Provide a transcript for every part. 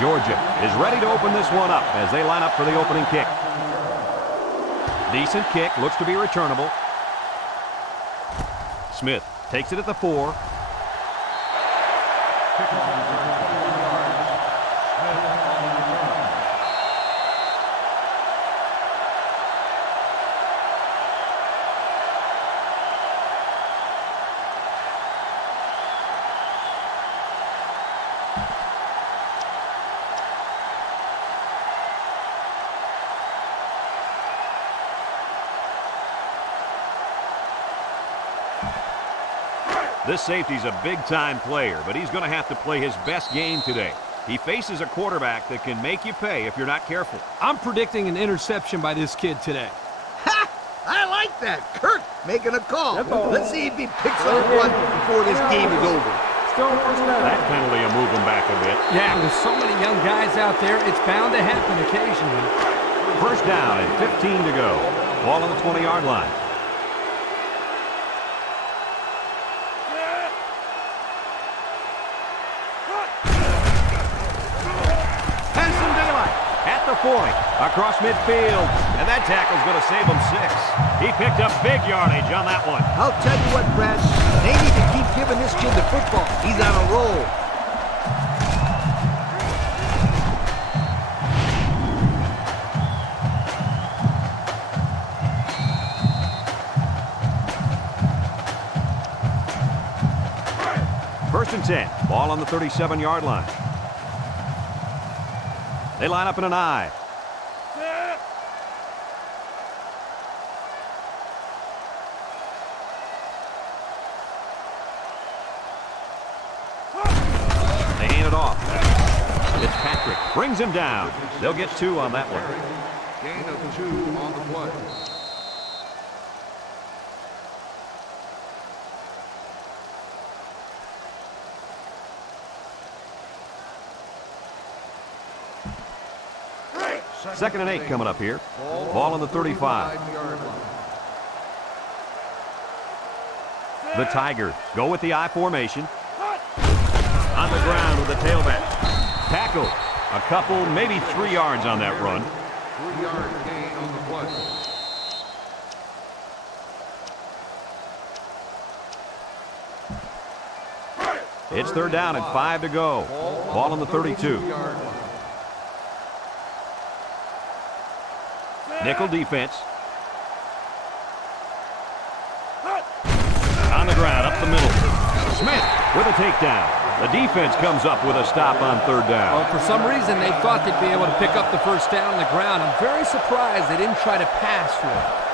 Georgia is ready to open this one up as they line up for the opening kick. Decent kick, looks to be returnable. Smith takes it at the 4. This safety's a big-time player, but he's going to have to play his best game today. He faces a quarterback that can make you pay if you're not careful. I'm predicting an interception by this kid today. Ha! I like that. Kirk making a call. Let's see if he picks up one before this game is over. That penalty will move him back a bit. Yeah, with so many young guys out there, it's bound to happen occasionally. First down and 15 to go. Ball on the 20-yard line. At the 40, across midfield, and that tackle's going to save him 6. He picked up big yardage on that one. I'll tell you what, Brad, they need to keep giving this kid the football. He's on a roll. First and 10, ball on the 37-yard line. They line up in an I. They hand it off. Fitzpatrick brings him down. They'll get 2 on that one. Gain of 2 on the play. Second and 8 coming up here. Ball on the 35. The Tigers go with the I formation. On the ground with the tailback. Tackle. A couple, maybe 3 yards on that run. 3-yard gain on the play. It's third down and 5 to go. Ball on the 32. Nickel defense. On the ground, up the middle. Smith with a takedown. The defense comes up with a stop on third down. Well, for some reason, they thought they'd be able to pick up the first down on the ground. I'm very surprised they didn't try to pass for it.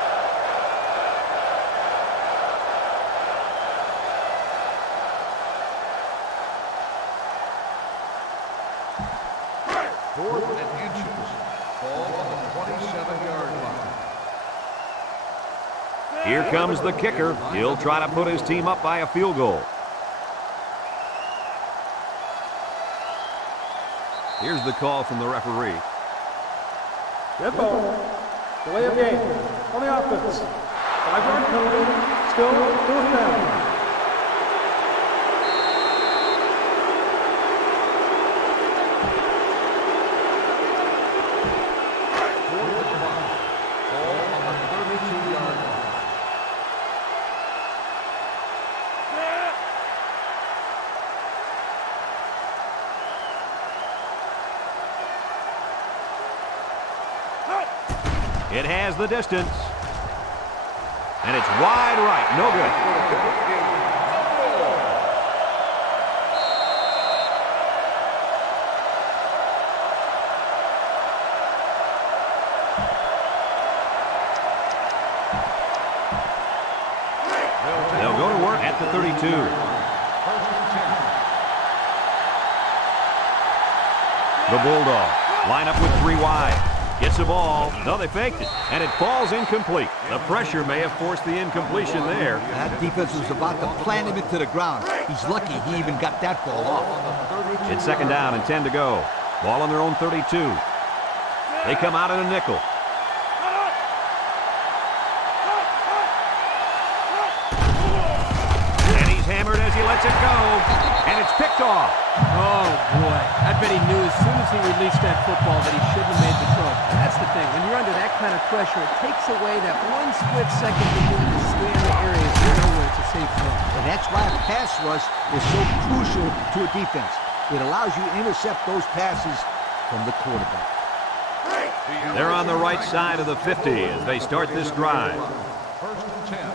Here comes the kicker. He'll try to put his team up by a field goal. Here's the call from the referee. Red ball. Delay of game on the offense. 5-yard penalty. Still fourth down. It has the distance. And it's wide right. No good. They'll go to work at the 32. The Bulldogs line up with 3 wide. Gets the ball. No, they faked it. And it falls incomplete. The pressure may have forced the incompletion there. That defense was about to plant him into the ground. He's lucky he even got that ball off. It's second down and 10 to go. Ball on their own 32. They come out in a nickel. And he's hammered as he lets lets it go, and it's picked off. Oh, boy. I bet he knew as soon as he released that football that he shouldn't have made the throw. And that's the thing. When you're under that kind of pressure, it takes away that one split second you need to scan the area so you know where it's a safe throw. And that's why a pass rush is so crucial to a defense. It allows you to intercept those passes from the quarterback. They're on the right side of the 50 as they start this drive. First and 10.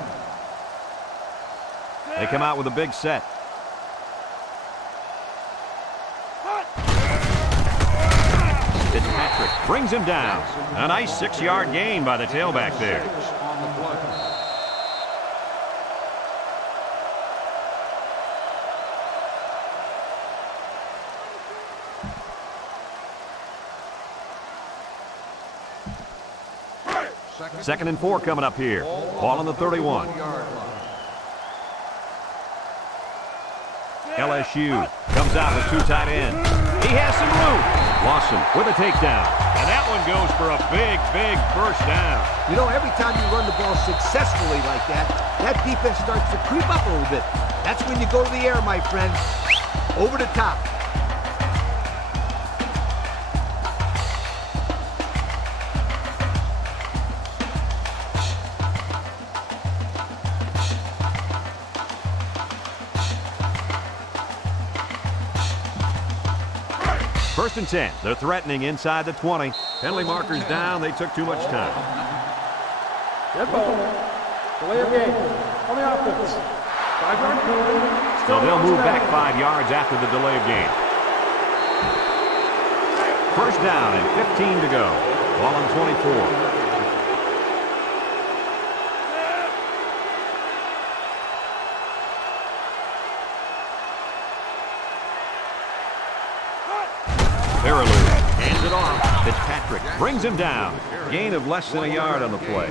They come out with a big set. Fitzpatrick brings him down. A nice 6-yard gain by the tailback there. On the play. Second and 4 coming up here. Ball on the 31. LSU comes out with 2 tight ends. He has some room. Lawson with a takedown. And that one goes for a big, big first down. You know, every time you run the ball successfully like that, that defense starts to creep up a little bit. That's when you go to the air, my friend. Over the top. First and 10. They're threatening inside the 20. Penalty markers down. They took too much time. Dead ball. Delay of game. On the offense. 5-yard penalty. So they'll move back 5 yards after the delay of game. First down and 15 to go. Ball on 24. Hands it off. Fitzpatrick brings him down. Gain of less than a yard on the play.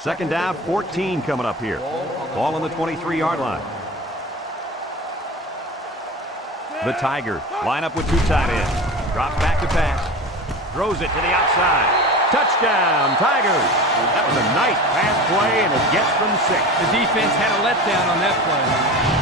Second down, 14 coming up here. Ball on the 23-yard line. The Tigers line up with 2 tight ends. Drops back to pass. Throws it to the outside. Touchdown, Tigers. That was a nice pass play, and it gets them 6. The defense had a letdown on that play.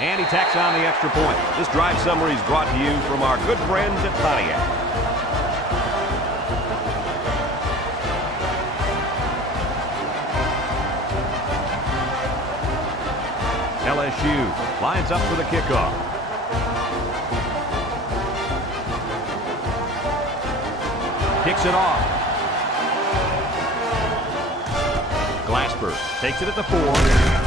And he tacks on the extra point. This drive summary is brought to you from our good friends at Pontiac. LSU lines up for the kickoff. Kicks it off. Glasper takes it at the 4.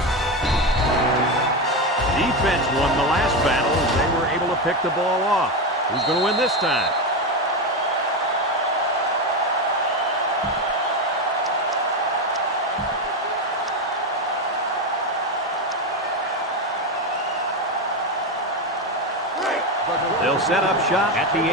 Defense won the last battle as they were able to pick the ball off. Who's going to win this time? They'll set up shop at the 18.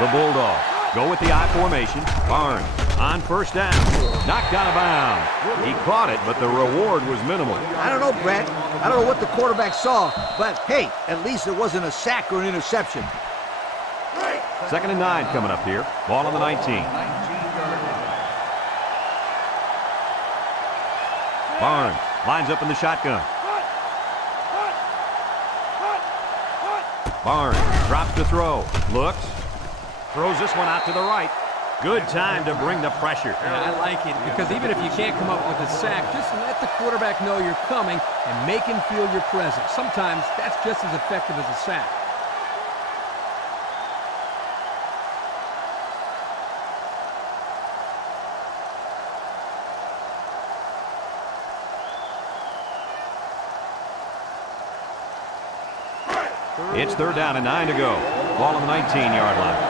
The Bulldogs go with the I formation. Barnes on first down. Knocked out of bounds. He caught it, but the reward was minimal. I don't know, Brett. I don't know what the quarterback saw, but hey, at least it wasn't a sack or an interception. Second and 9 coming up here. Ball on the 19. Barnes lines up in the shotgun. Barnes drops to throw. Looks. Throws this one out to the right. Good time to bring the pressure. Yeah, I like it because even if you can't come up with a sack, just let the quarterback know you're coming and make him feel your presence. Sometimes that's just as effective as a sack. It's 3rd down and 9 to go. Ball on the 19-yard line.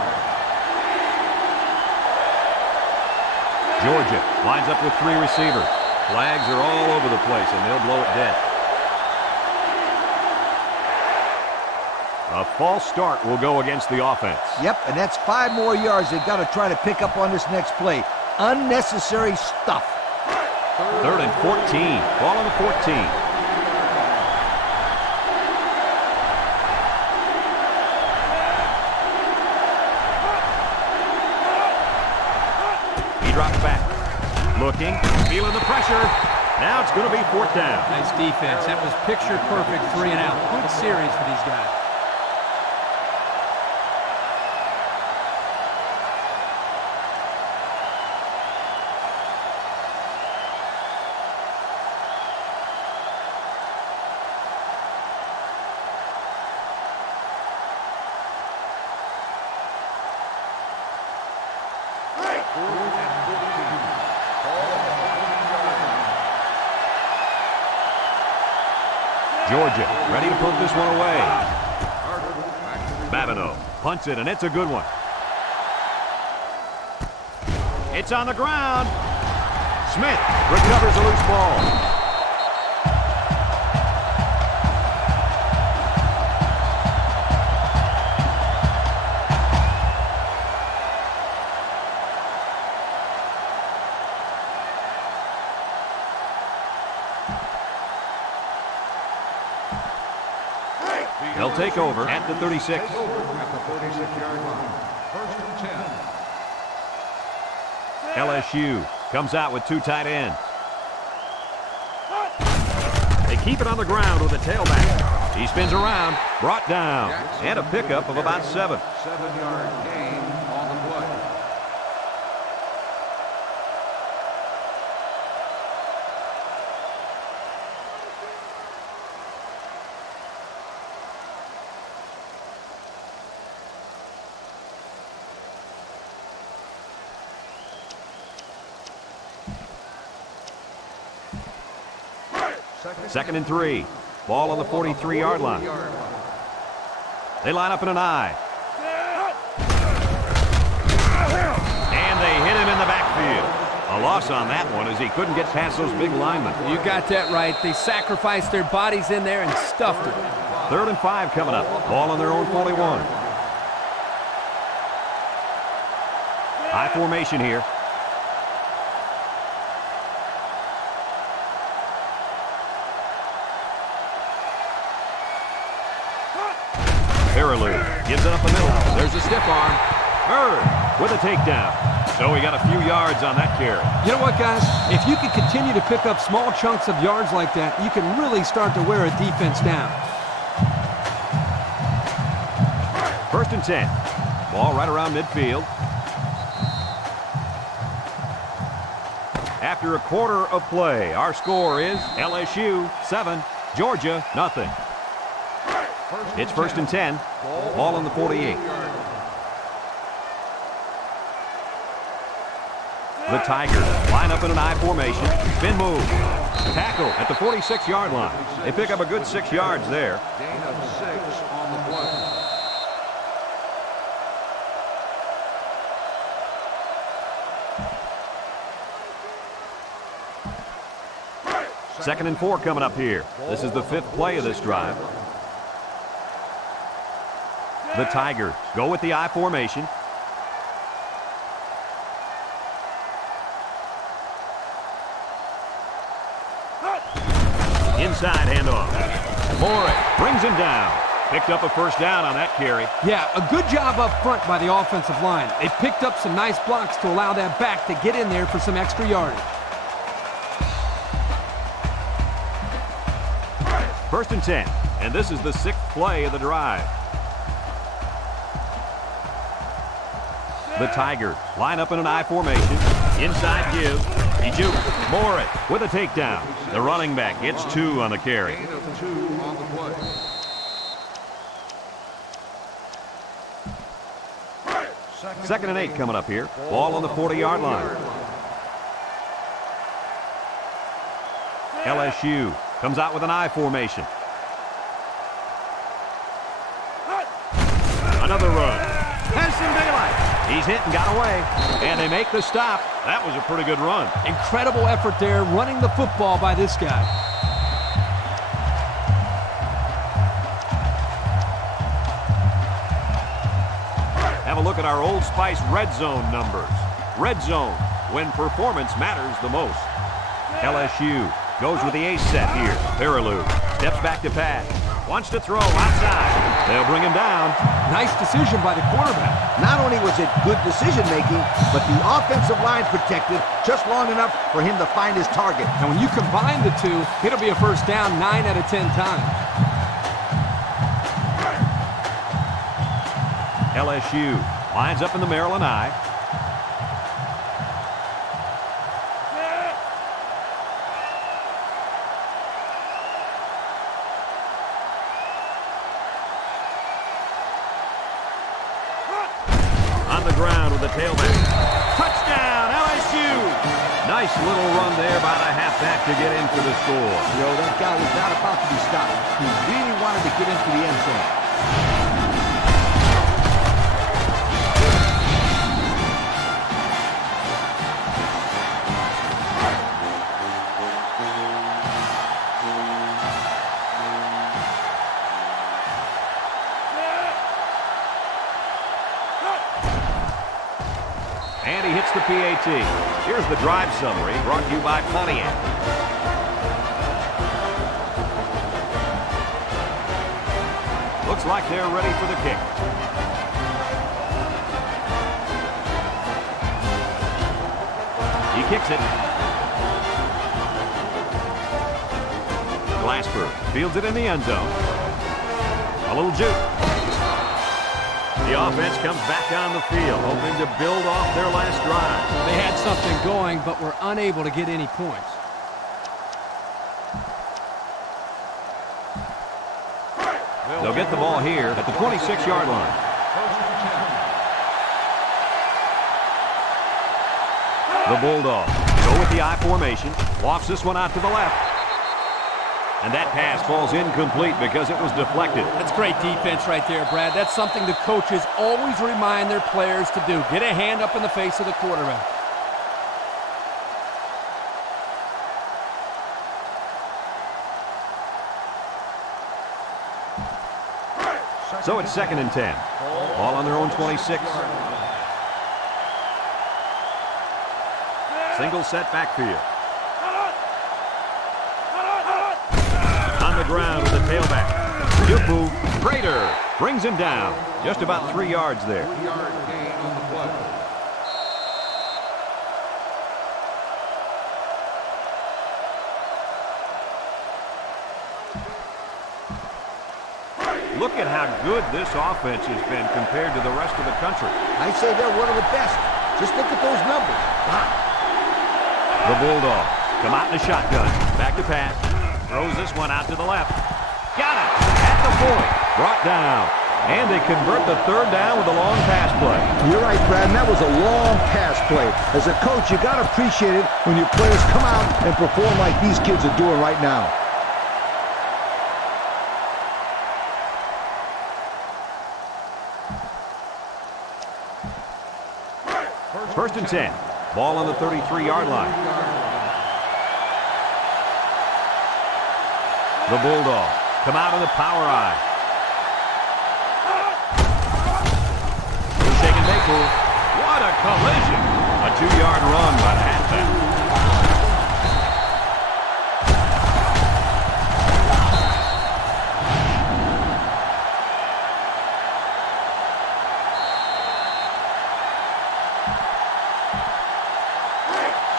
Georgia lines up with 3 receivers. Flags are all over the place, and they'll blow it dead. A false start will go against the offense. Yep, and that's 5 more yards they've got to try to pick up on this next play. Unnecessary stuff. 3rd and 14. Ball on the 14. He drops back. Looking, feeling the pressure. Now it's going to be 4th down. Nice defense. That was picture perfect 3 and out. Good series for these guys. Georgia ready to put this one away. Babineau punts it, and it's a good one. It's on the ground. Smith recovers a loose ball. They'll take over at the 36. At the 36-yard line. 1st and 10. LSU comes out with 2 tight ends. They keep it on the ground with a tailback. He spins around, brought down, and a pickup of about 7. 7-yard gain on the play. Second and 3. Ball on the 43-yard line. They line up in an I. And they hit him in the backfield. A loss on that one as he couldn't get past those big linemen. You got that right. They sacrificed their bodies in there and stuffed it. 3rd and 5 coming up. Ball on their own 41. High formation here. Gives it up the middle. There's a stiff arm. Bird with a takedown. So we got a few yards on that carry. You know what, guys? If you can continue to pick up small chunks of yards like that, you can really start to wear a defense down. 1st and 10. Ball right around midfield. After a quarter of play, our score is LSU 7, Georgia nothing. It's 1st and 10. Ball on the 48. The Tigers line up in an I formation. Spin move. Tackle at the 46-yard line. They pick up a good 6 yards there. Gain of 6 on the play. 2nd and 4 coming up here. This is the 5th play of this drive. The Tigers go with the I formation. Inside handoff. Morris brings him down. Picked up a 1st down on that carry. Yeah, a good job up front by the offensive line. They picked up some nice blocks to allow that back to get in there for some extra yardage. 1st and 10. And this is the 6th play of the drive. The Tigers line up in an I formation. Inside give. He jukes. Morris with a takedown. The running back gets 2 on the carry. Gain of 2 on the play. 2nd and 8 coming up here. Ball on the 40-yard line. LSU comes out with an I formation. Another run. Has some daylight. He's hit and got away. And they make the stop. That was a pretty good run. Incredible effort there running the football by this guy. Have a look at our Old Spice red zone numbers. Red zone, when performance matters the most. LSU goes with the ace set here. Peterson steps back to pass. Wants to throw outside. They'll bring him down. Nice decision by the quarterback. Not only was it good decision-making, but the offensive line protected just long enough for him to find his target. And when you combine the two, it'll be a first down 9 out of 10 times. LSU lines up in the Maryland I. On the ground with the tailback. Touchdown, LSU! Nice little run there by the halfback to get in for the score. That guy was not about to be stopped. He really wanted to get into the end zone. And he hits the PAT. Here's the drive summary brought to you by Pontiac. Looks like they're ready for the kick. He kicks it. Glasper fields it in the end zone. A little juke. The offense comes back on the field, hoping to build off their last drive. They had something going, but were unable to get any points. They'll get the ball here at the 26-yard line. The Bulldogs go with the I formation. Lofts this one out to the left. And that pass falls incomplete because it was deflected. That's great defense right there, Brad. That's something the coaches always remind their players to do. Get a hand up in the face of the quarterback. So it's 2nd and 10. Ball on their own 26. Single set backfield. On the ground with the tailback. Good move. Prater brings him down. Just about 3 yards there. 3-yard gain on the play. Look at how good this offense has been compared to the rest of the country. I say they're one of the best. Just look at those numbers. Wow. The Bulldogs come out in the shotgun. Back to pass. Throws this one out to the left. Got it at the point. Brought down. And they convert the 3rd down with a long pass play. You're right, Brad, and that was a long pass play. As a coach, you got to appreciate it when your players come out and perform like these kids are doing right now. First and 10. Ball on the 33-yard line. The Bulldogs come out in the power I. Shake and make move. What a collision. A 2-yard run by the halfback.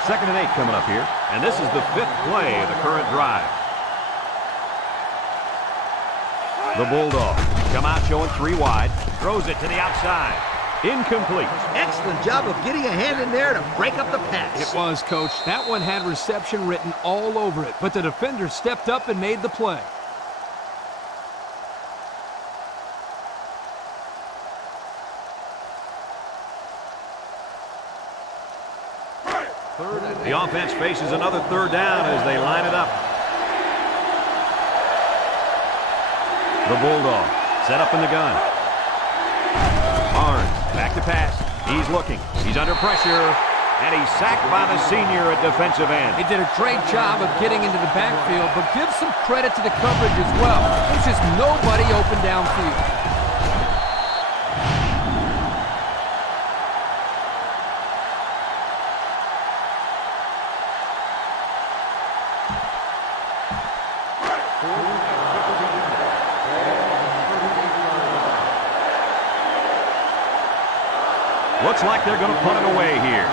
Second and 8 coming up here. And this is the 5th play of the current drive. The Bulldogs come out showing 3 wide. Throws it to the outside. Incomplete. Excellent job of getting a hand in there to break up the pass. It was, Coach. That one had reception written all over it, but the defender stepped up and made the play. The offense faces another 3rd down as they line it up. The Bulldogs set up in the gun. Back to pass. He's looking. He's under pressure. And he's sacked by the senior at defensive end. He did a great job of getting into the backfield, but give some credit to the coverage as well. There's just nobody open downfield. Looks like they're going to punt it away here.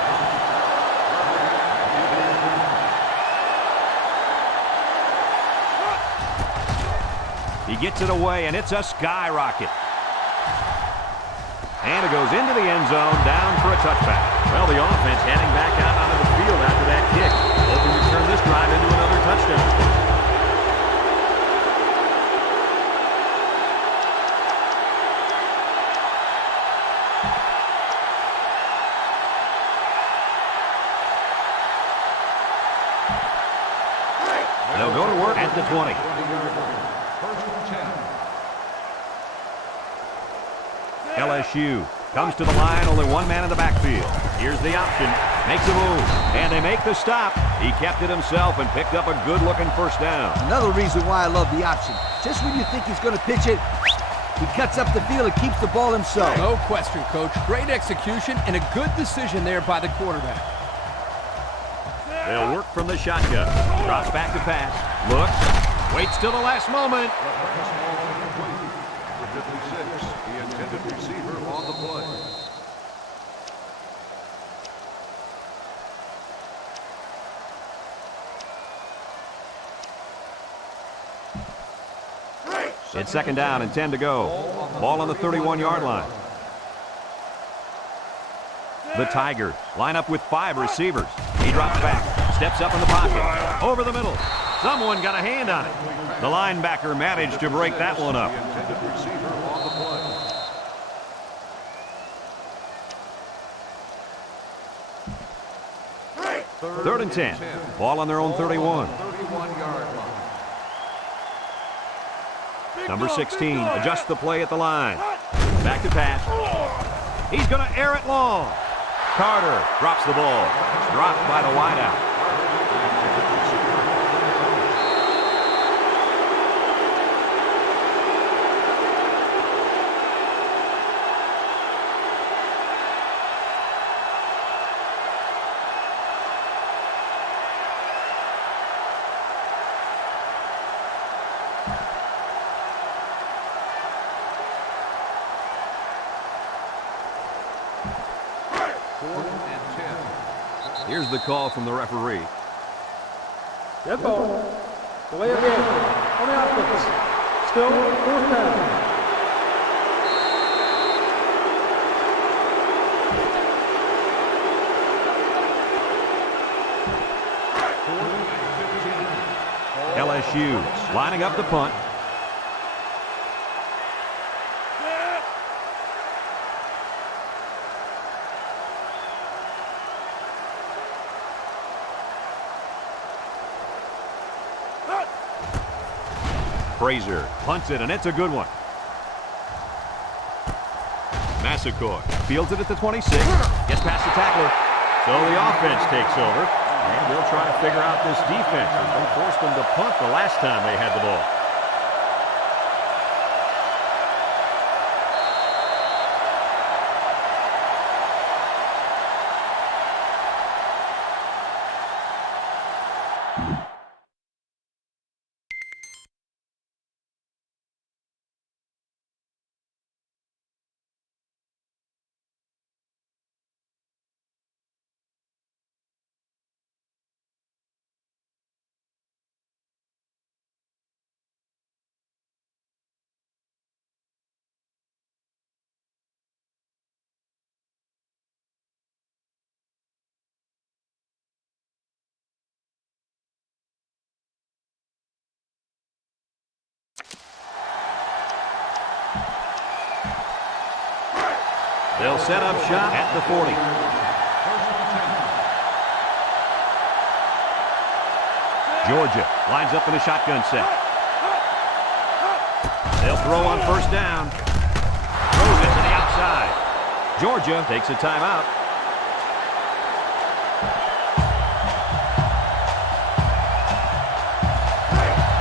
He gets it away, and it's a skyrocket. And it goes into the end zone, down for a touchback. Well, the offense heading back out onto the field after that kick, hoping to turn this drive into another touchdown. They'll go to work at the 20. LSU comes to the line, only one man in the backfield. Here's the option, makes a move, and they make the stop. He kept it himself and picked up a good-looking first down. Another reason why I love the option. Just when you think he's going to pitch it, he cuts up the field and keeps the ball himself. No question, Coach. Great execution and a good decision there by the quarterback. They'll work from the shotgun. Drops back to pass. Looks. Waits till the last moment. The 56, the intended receiver on the play. It's second down and 10 to go. Ball on the 31-yard line. The Tigers line up with 5 receivers. He drops back, steps up in the pocket, over the middle. Someone got a hand on it. The linebacker managed to break that one up. The intended receiver on the play. Third and 10. Ball on their own 31. 31-yard line. Number 16 adjusts the play at the line. Back to pass. He's going to air it long. Carter drops the ball. Dropped by the wideout. Here's the call from the referee. Dead ball. Delay of game. On the offense. Still fourth down. LSU lining up the punt. Frazier punts it, and it's a good one. Massacre fields it at the 26. Gets past the tackler. So the offense takes over. And they'll try to figure out this defense as they forced them to punt the last time they had the ball. They'll set up shop at the 40. Georgia lines up in a shotgun set. They'll throw on first down. Throws it to the outside. Georgia takes a timeout.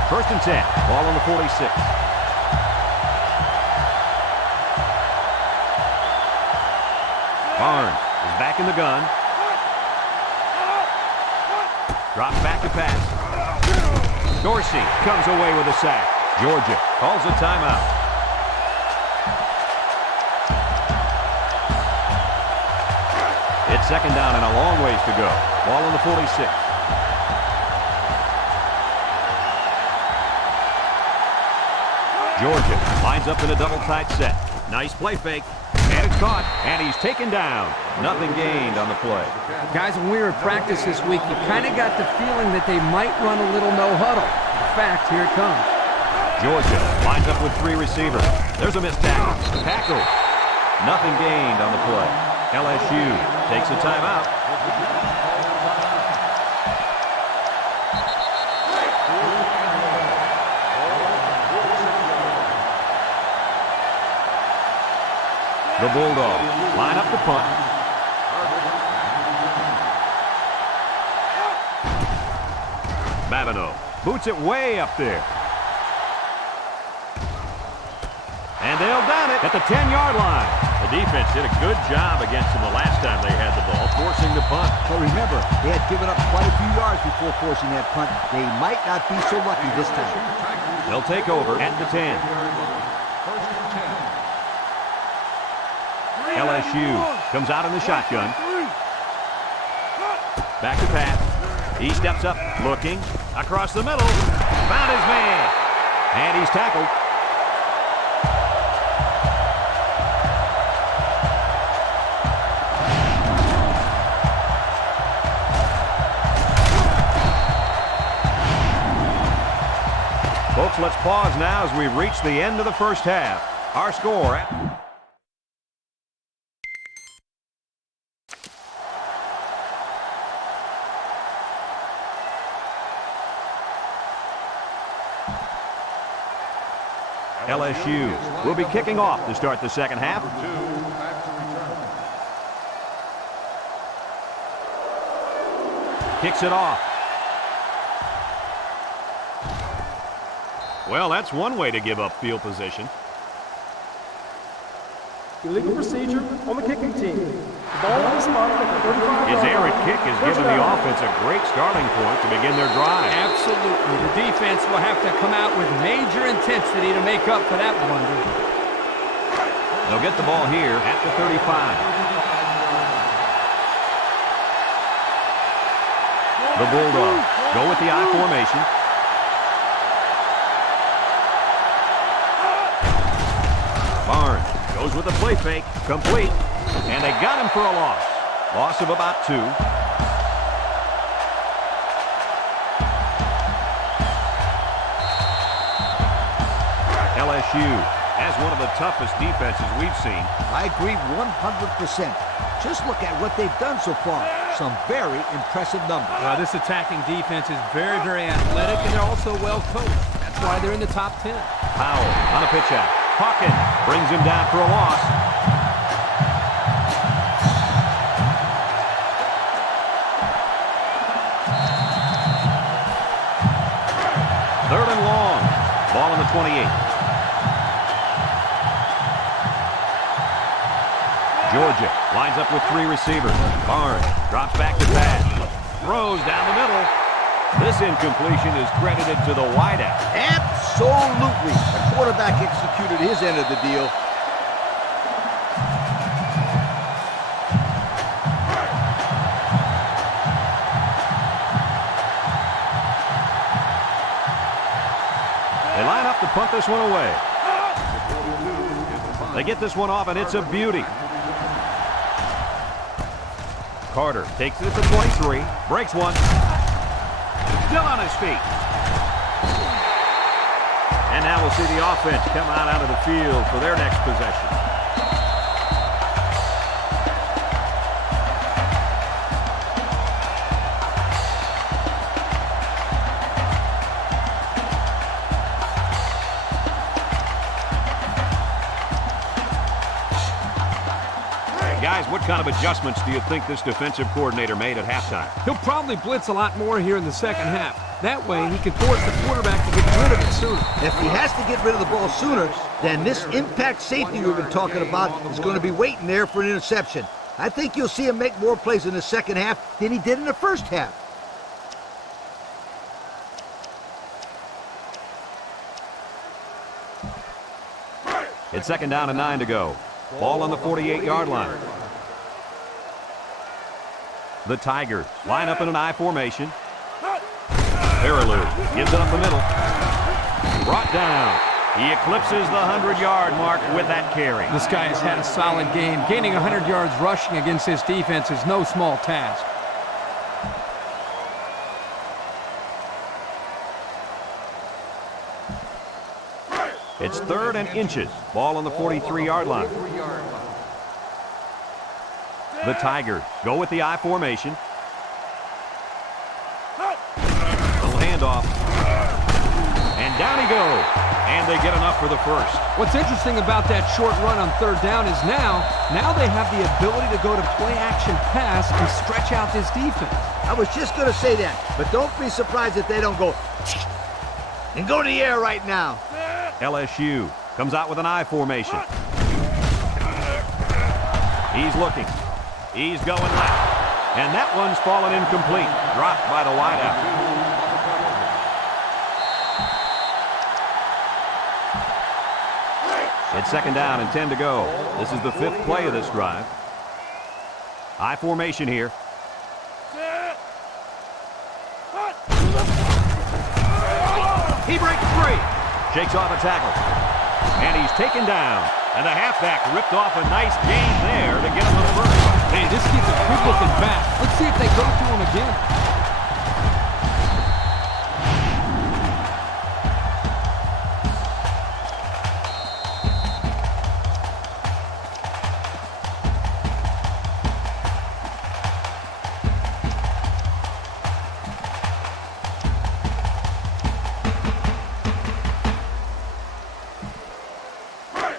First and 10. Ball on the 46. Barnes is back in the gun. Drops back to pass. Dorsey comes away with a sack. Georgia calls a timeout. It's second down and a long ways to go. Ball on the 46. Georgia lines up in a double tight set. Nice play fake. And it's caught. And he's taken down. Nothing gained on the play. Guys, when we were at practice this week, you kind of got the feeling that they might run a little no huddle. In fact, here it comes. Georgia lines up with 3 receivers. There's a missed tackle. Tackle. Nothing gained on the play. LSU takes a timeout. The Bulldogs line up the punt. Babineau boots it way up there. And they'll down it at the 10-yard line. The defense did a good job against them the last time they had the ball, forcing the punt. But remember, they had given up quite a few yards before forcing that punt. They might not be so lucky this time. They'll take over at the 10. LSU comes out in the shotgun. Back to pass. He steps up, looking. Across the middle. Found his man. And he's tackled. Folks, let's pause now as we've reached the end of the first half. Our score at... LSU will be kicking off to start the second half. Kicks it off. Well, that's one way to give up field position. Illegal procedure on the kicking team. The ball on the spot at the 35-yard His line. errant kick has given the offense a great starting point to begin their drive. Absolutely. The defense will have to come out with major intensity to make up for that blunder. They'll get the ball here at the 35. The Bulldogs go with the I formation. Barnes goes with the play fake, complete, and they got him for a loss. Loss of about 2. LSU has one of the toughest defenses we've seen. I agree 100%. Just look at what they've done so far. Some very impressive numbers. This attacking defense is very, very athletic, and they're also well coached. That's why they're in the top 10. Powell on a pitch out. Hawkins brings him down for a loss. Third and long. Ball on the 28. Georgia lines up with 3 receivers. Barnes drops back to pass. Throws down the middle. This incompletion is credited to the wideout. Absolutely. The quarterback executed his end of the deal. They line up to punt this one away. They get this one off, and it's a beauty. Carter takes it at the 23, breaks one. Still on his feet. And now we'll see the offense come out of the field for their next possession. Guys, what kind of adjustments do you think this defensive coordinator made at halftime? He'll probably blitz a lot more here in the second half. That way, he can force the quarterback to get rid of it sooner. If he has to get rid of the ball sooner, then this impact safety we've been talking about is going to be waiting there for an interception. I think you'll see him make more plays in the second half than he did in the first half. It's 2nd down and 9 to go. Ball on the 48-yard line. The Tigers line up in an I formation. Peterson gives it up the middle. Brought down. He eclipses the 100-yard mark with that carry. This guy has had a solid game. Gaining 100 yards rushing against his defense is no small task. It's 3rd and inches. Ball on the 43-yard line. The Tigers go with the I formation. Little handoff. And down he goes. And they get enough for the first. What's interesting about that short run on 3rd down is now they have the ability to go to play-action pass and stretch out this defense. I was just going to say that, but don't be surprised if they don't go and go to the air right now. LSU comes out with an I formation. He's looking. He's going left. And that one's fallen incomplete. Dropped by the wideout. It's 2nd down and 10 to go. This is the 5th play of this drive. I formation here. He breaks free. Shakes off a tackle. And he's taken down. And the halfback ripped off a nice gain there to get him the first. Hey, this kid's a good looking back. Let's see if they go to him again.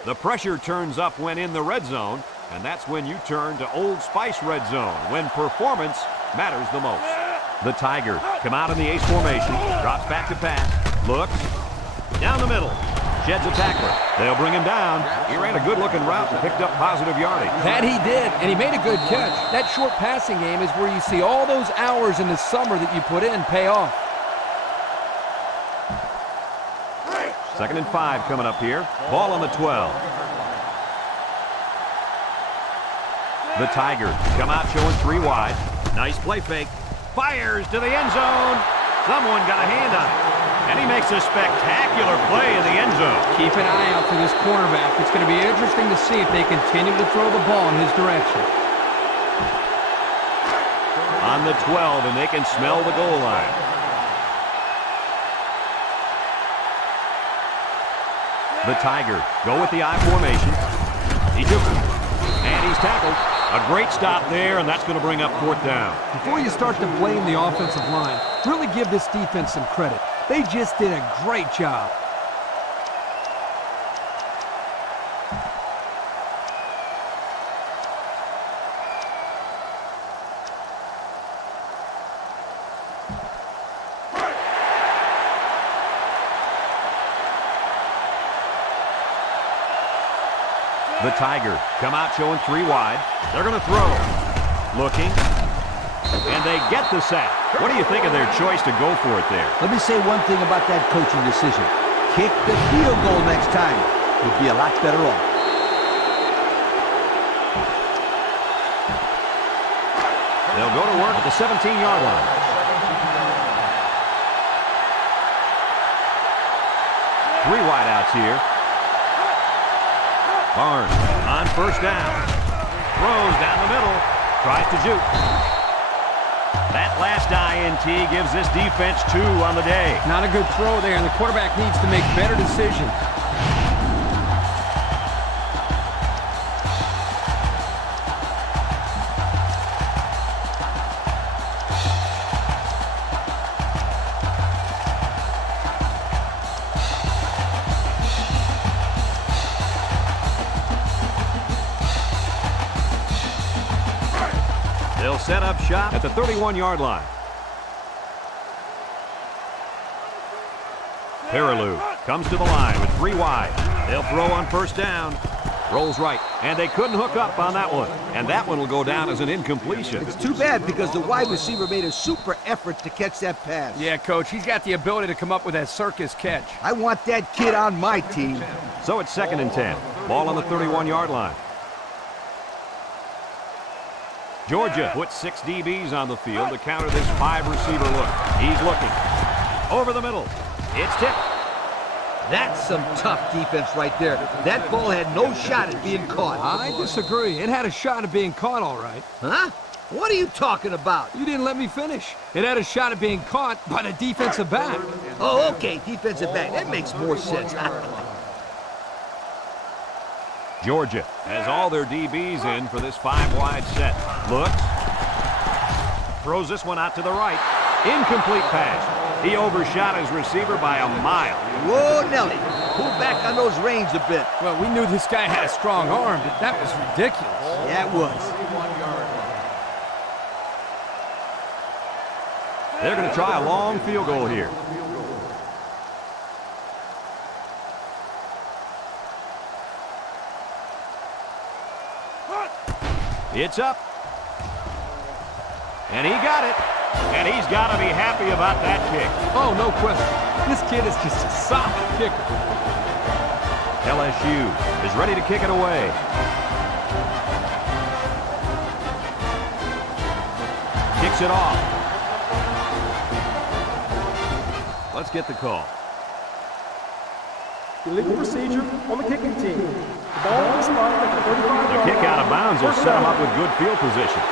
The pressure turns up when in the red zone, and that's when you turn to Old Spice red zone, when performance matters the most. The Tigers come out in the ace formation, drops back to pass, looks, down the middle, sheds a tackler. They'll bring him down. He ran a good-looking route and picked up positive yardage. That he did, and he made a good catch. That short passing game is where you see all those hours in the summer that you put in pay off. 2nd and 5 coming up here. Ball on the 12. The Tigers come out showing 3 wide. Nice play fake. Fires to the end zone. Someone got a hand on it. And he makes a spectacular play in the end zone. Keep an eye out for this cornerback. It's going to be interesting to see if they continue to throw the ball in his direction. On the 12, and they can smell the goal line. The Tigers go with the I formation. He took it. And he's tackled. A great stop there, and that's going to bring up 4th down. Before you start to blame the offensive line, really give this defense some credit. They just did a great job. The Tigers come out showing 3 wide. They're going to throw. Looking. And they get the sack. What do you think of their choice to go for it there? Let me say one thing about that coaching decision. Kick the field goal next time. You'd be a lot better off. They'll go to work at the 17-yard line. Three wideouts here. Barnes on 1st down. Throws down the middle. Tries to juke. That last INT gives this defense 2 on the day. Not a good throw there, and the quarterback needs to make better decisions. set up shop at the 31-yard line. Peterson comes to the line with 3 wide. They'll throw on first down. Rolls right, and they couldn't hook up on that one. And that one will go down as an incompletion. It's too bad because the wide receiver made a super effort to catch that pass. Yeah, Coach, he's got the ability to come up with that circus catch. I want that kid on my team. So it's 2nd and 10. Ball on the 31-yard line. Georgia puts 6 DBs on the field to counter this 5-receiver look. He's looking. Over the middle. It's tipped. That's some tough defense right there. That ball had no shot at being caught. I disagree. It had a shot at being caught, all right. Huh? What are you talking about? You didn't let me finish. It had a shot at being caught by the defensive back. Oh, okay, defensive back. That makes more sense. Georgia has all their DBs in for this 5-wide set. Looks. Throws this one out to the right. Incomplete pass. He overshot his receiver by a mile. Whoa, Nelly. Pull back on those reins a bit. Well, we knew this guy had a strong arm, but that was ridiculous. Yeah, it was. They're going to try a long field goal here. It's up. And he got it. And he's got to be happy about that kick. Oh, no question. This kid is just a solid kicker. LSU is ready to kick it away. Kicks it off. Let's get the call. Illegal procedure on the kicking team. The ball is spotted at the 35-yard line. The kick out of bounds will set him up with good field position.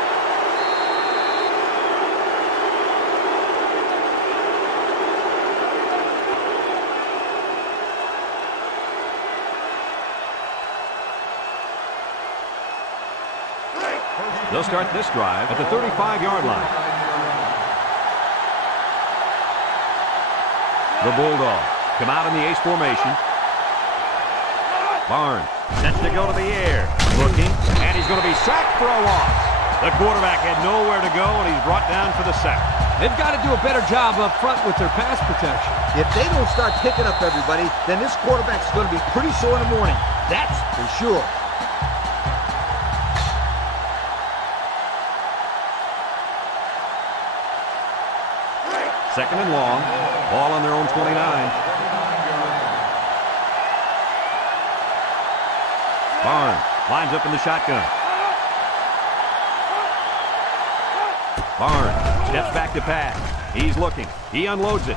They'll start this drive at the 35-yard line. The Bulldogs come out in the ace formation. Barnes sets to go to the air. Looking, and he's going to be sacked for a loss. The quarterback had nowhere to go, and he's brought down for the sack. They've got to do a better job up front with their pass protection. If they don't start picking up everybody, then this quarterback's going to be pretty sore in the morning. That's for sure. Second and long. Ball on their own 29. Barnes lines up in the shotgun. Barnes steps back to pass. He's looking. He unloads it.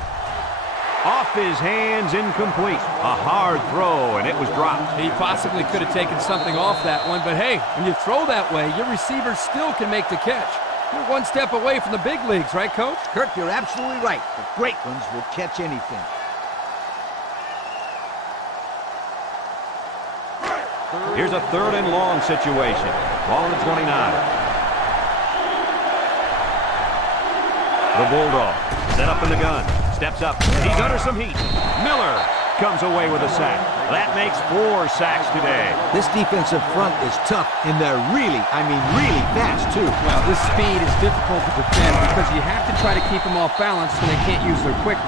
Off his hands, incomplete. A hard throw, and it was dropped. He possibly could have taken something off that one, but hey, when you throw that way, your receiver still can make the catch. You're one step away from the big leagues, right, Coach? Kirk, you're absolutely right. The great ones will catch anything. Here's a 3rd and long situation. Ball on the 29. The Bulldog set up in the gun. Steps up. He's under some heat. Miller comes away with a sack. That makes 4 sacks today. This defensive front is tough, and they're really fast, too. Well, this speed is difficult to defend because you have to try to keep them off balance so they can't use their quickness.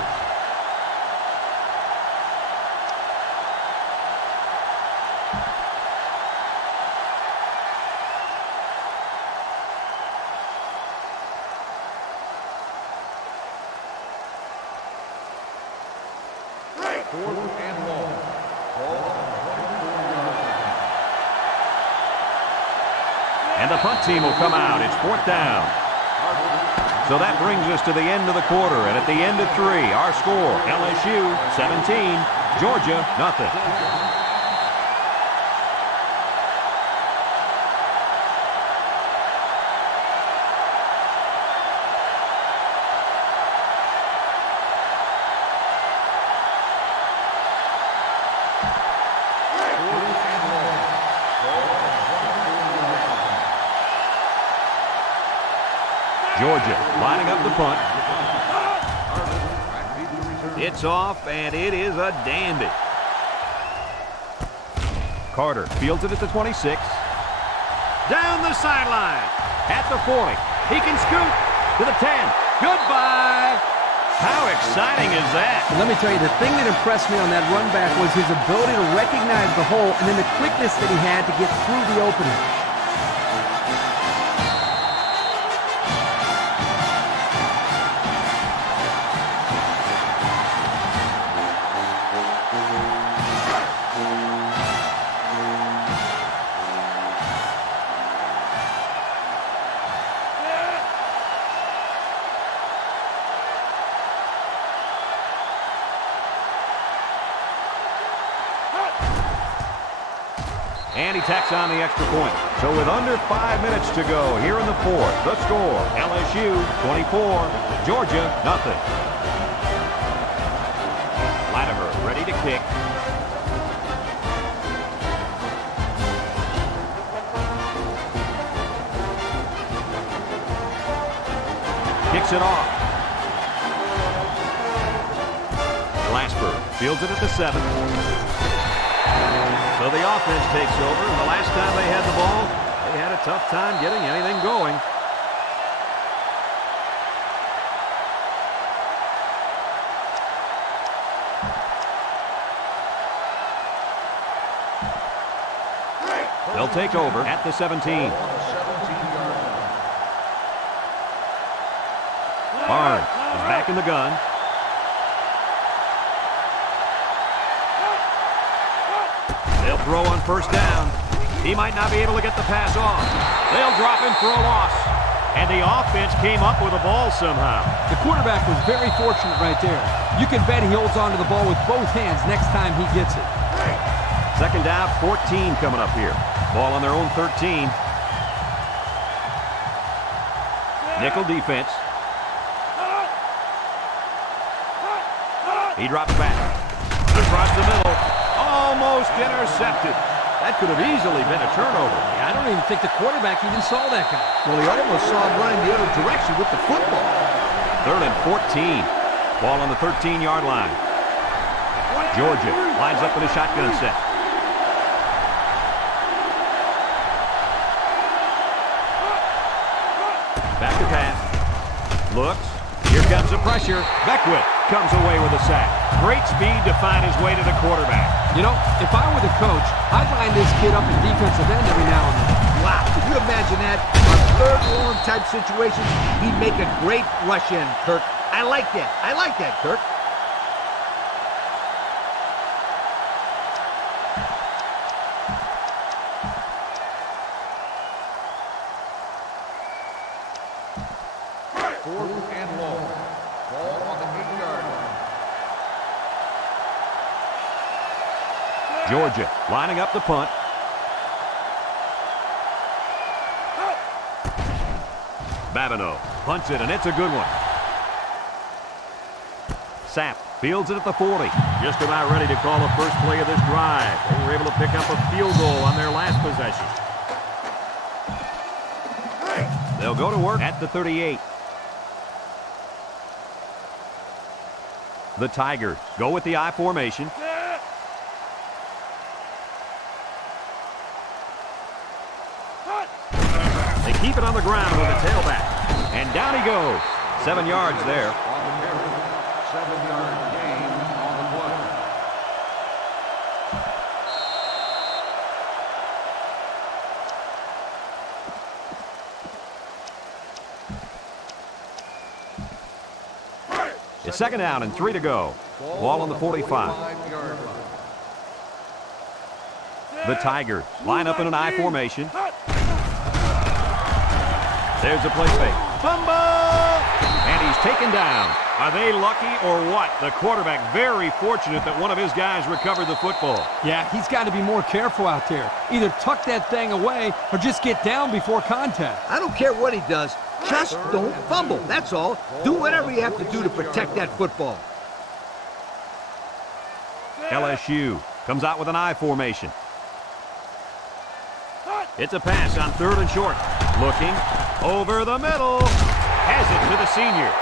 And the punt team will come out. It's 4th down. So that brings us to the end of the quarter. And at the end of 3, our score, LSU 17, Georgia nothing. Georgia lining up the punt. It's off, and it is a dandy. Carter fields it at the 26. Down the sideline. At the 40. He can scoot to the 10. Goodbye. How exciting is that? And let me tell you, the thing that impressed me on that run back was his ability to recognize the hole and then the quickness that he had to get through the opening. And he tacks on the extra point. So with under 5 minutes to go here in the fourth, the score, LSU 24, Georgia nothing. Latimer ready to kick. Kicks it off. Glasper fields it at the 7. So the offense takes over, and the last time they had the ball, they had a tough time getting anything going. They'll take over at the 17. Barnes is back in the gun. They'll throw on first down. He might not be able to get the pass off. They'll drop him for a loss. And the offense came up with a ball somehow. The quarterback was very fortunate right there. You can bet he holds onto the ball with both hands next time he gets it. Second down, 14 coming up here. Ball on their own 13. Nickel defense. He drops back. Across the middle. Almost intercepted. That could have easily been a turnover. I don't even think the quarterback even saw that guy. Well, he almost saw him running the other direction with the football. Third and 14. Ball on the 13-yard line. Georgia lines up with a shotgun set. Back to pass. Looks. Here comes the pressure. Beckwith comes away with a sack. Great speed to find his way to the quarterback. You know, if I were the coach, I'd line this kid up in defensive end every now and then. Wow, could you imagine that? On third and long type situations, he'd make a great rush in, Kirk. I like that. I like that, Kirk. Fourth and long. Ball on the 8-yard line. Georgia lining up the punt. Babineau punts it, and it's a good one. Sapp fields it at the 40. Just about ready to call the first play of this drive. They were able to pick up a field goal on their last possession. They'll go to work at the 38. The Tigers go with the I formation. They keep it on the ground with a tailback. And down he goes. 7 yards there. On the carry. 7-yard gain on the play. It's second down and 3 to go. Ball on the 45. 45-yard line. The Tigers line up in an I formation. There's a play fake. Fumble! And he's taken down. Are they lucky or what? The quarterback very fortunate that one of his guys recovered the football. Yeah, he's got to be more careful out there. Either tuck that thing away or just get down before contact. I don't care what he does. Just don't fumble. That's all. Do whatever you have to do to protect that football. LSU comes out with an I formation. It's a pass on third and short. Looking over the middle. Has it to the senior.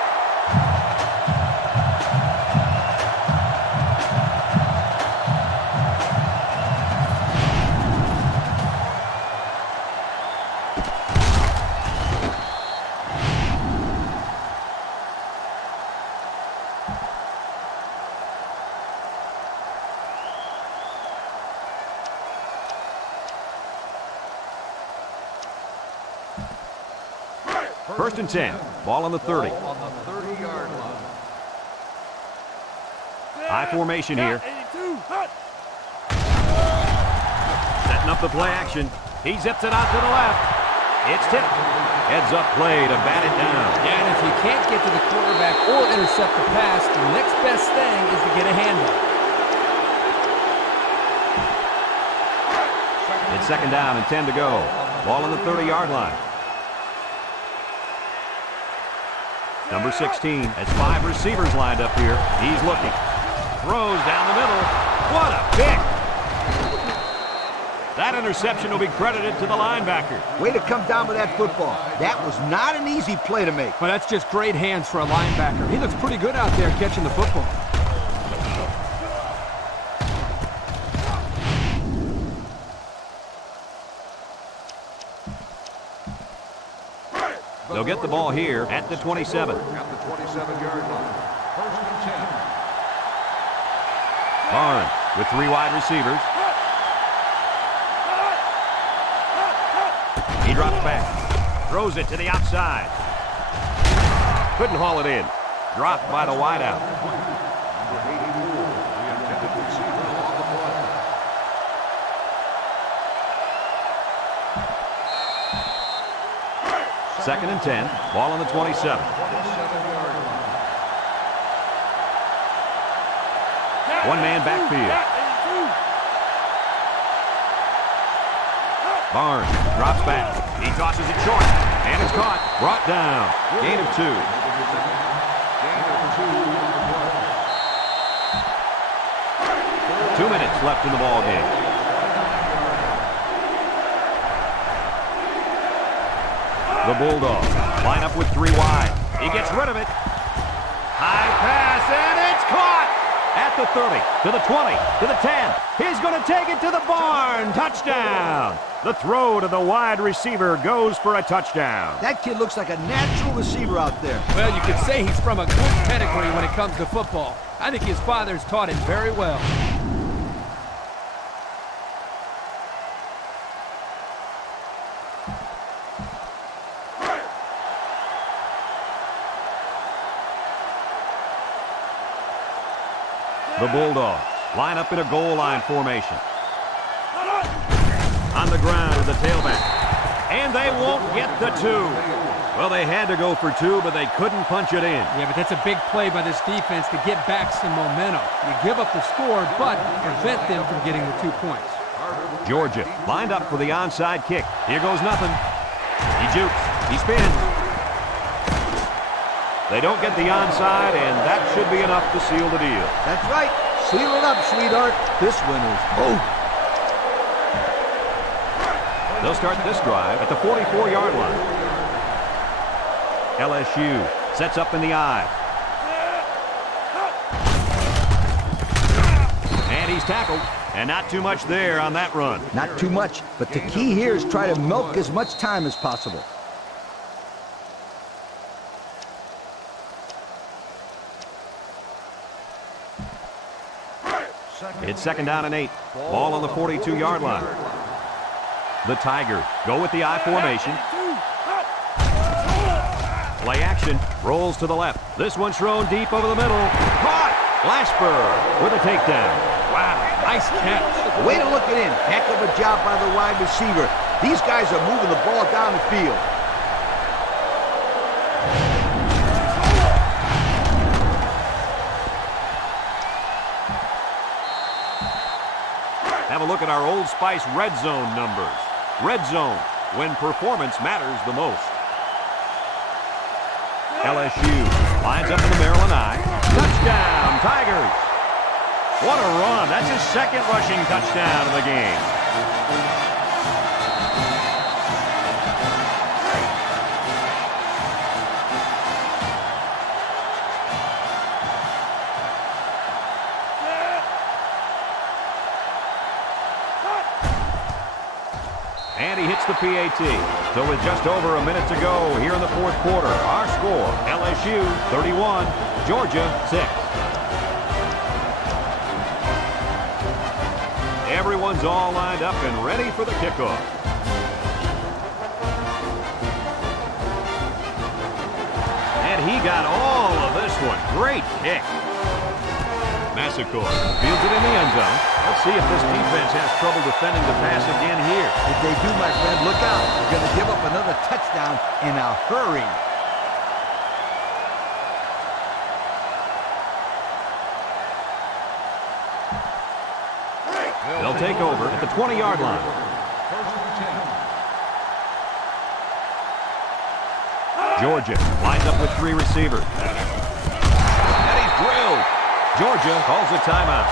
First and 10. Ball on the 30. On the 30-yard line. High formation here. Setting up the play action. He zips it out to the left. It's tipped. Heads up play to bat it down. Yeah, and if you can't get to the quarterback or intercept the pass, the next best thing is to get a handle. It's second down and 10 to go. Ball on the 30-yard line. Number 16 has 5 receivers lined up here. He's looking. Throws down the middle. What a pick! That interception will be credited to the linebacker. Way to come down with that football. That was not an easy play to make. But that's just great hands for a linebacker. He looks pretty good out there catching the football. They'll get the ball here at the 27. At the 27-yard line. First and 10. Barnes with 3 wide receivers. He drops back. Throws it to the outside. Couldn't haul it in. Dropped by the wideout. Number 84, the intended receiver on the play. Second and 10. Ball on the 27. 27-yard line. One-man backfield. Barnes drops back. He tosses it short. And it's caught. Brought down. Gain of 2. Gain of 2 on the play. 2 minutes left in the ball game. The Bulldogs line up with 3 wide. He gets rid of it. High pass, and it's caught! At the 30, to the 20, to the 10. He's going to take it to the barn. Touchdown! The throw to the wide receiver goes for a touchdown. That kid looks like a natural receiver out there. Well, you could say he's from a good pedigree when it comes to football. I think his father's taught him very well. The Bulldogs line up in a goal line formation. On the ground with the tailback. And they won't get the 2. Well, they had to go for 2, but they couldn't punch it in. Yeah, but that's a big play by this defense to get back some momentum. You give up the score, but prevent them from getting the 2 points. Georgia lined up for the onside kick. Here goes nothing. He jukes. He spins. They don't get the onside, and that should be enough to seal the deal. That's right. Seal it up, sweetheart. This one is over. They'll start this drive at the 44-yard line. LSU sets up in the I. And he's tackled. And not too much there on that run. Not too much, but the key here is try to milk as much time as possible. It's second down and 8. Ball on the 42-yard line. The Tigers go with the I formation. Play action. Rolls to the left. This one's thrown deep over the middle. Caught! Lashburg with a takedown. Wow, nice catch. Way to look it in. Heck of a job by the wide receiver. These guys are moving the ball down the field. Have a look at our Old Spice red zone numbers. Red zone, when performance matters the most. LSU lines up in the Maryland I. Touchdown, Tigers! What a run. That's his second rushing touchdown of the game. And he hits the PAT. So with just over a minute to go here in the fourth quarter, our score, LSU 31, Georgia 6. Everyone's all lined up and ready for the kickoff. And he got all of this one. Great kick. Massacre fields it in the end zone. Let's see if this defense has trouble defending the pass again here. If they do, my friend, look out. They're going to give up another touchdown in a hurry. They'll take over at the 20-yard line. Georgia lines up with 3 receivers. And he's drilled. Georgia calls a timeout.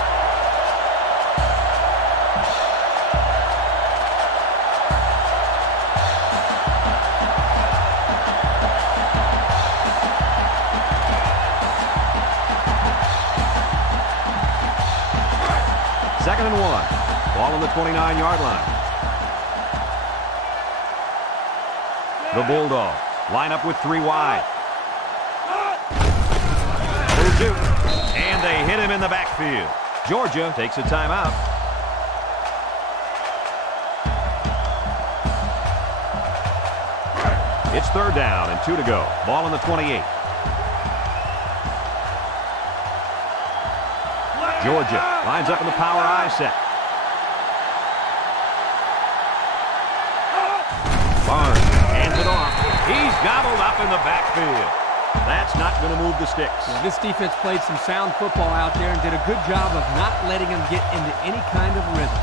Second and 1. Ball on the 29-yard line. The Bulldogs line up with 3 wide. And they hit him in the backfield. Georgia takes a timeout. It's 3rd down and 2 to go. Ball on the 28. Georgia lines up in the power I set. Barnes hands it off. He's gobbled up in the backfield. That's not going to move the sticks. Yeah, this defense played some sound football out there and did a good job of not letting them get into any kind of rhythm.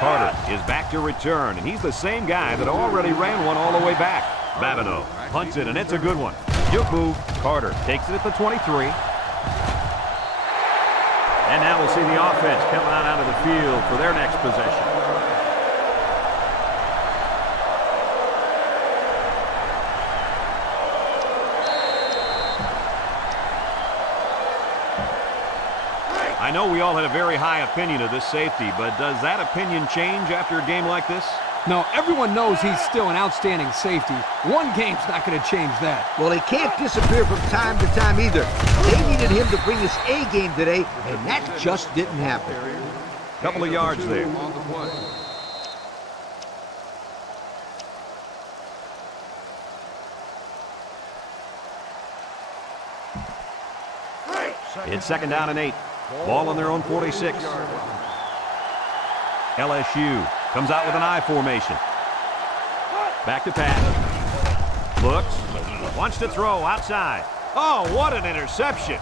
Carter is back to return, and he's the same guy that already ran one all the way back. Babineau punts it, and it's a good one. Good move. Carter takes it at the 23. And now we'll see the offense come out of the field for their next possession. I know we all had a very high opinion of this safety, but does that opinion change after a game like this? No, everyone knows he's still an outstanding safety. One game's not going to change that. Well, he can't disappear from time to time either. They needed him to bring his A game today, and that just didn't happen. Couple of yards there. On the play. It's 2nd down and 8. Ball on their own 46. LSU comes out with an I formation. Back to pass. Looks. Wants to throw outside. Oh, what an interception.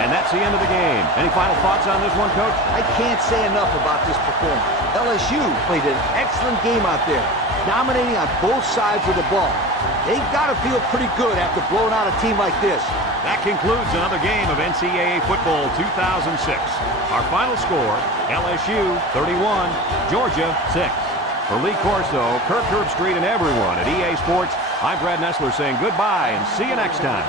And that's the end of the game. Any final thoughts on this one, Coach? I can't say enough about this performance. LSU played an excellent game out there, dominating on both sides of the ball. They've got to feel pretty good after blowing out a team like this. That concludes another game of NCAA football 2006. Our final score, LSU 31, Georgia 6. For Lee Corso, Kirk Herbstreit, and everyone at EA Sports, I'm Brad Nessler saying goodbye and see you next time.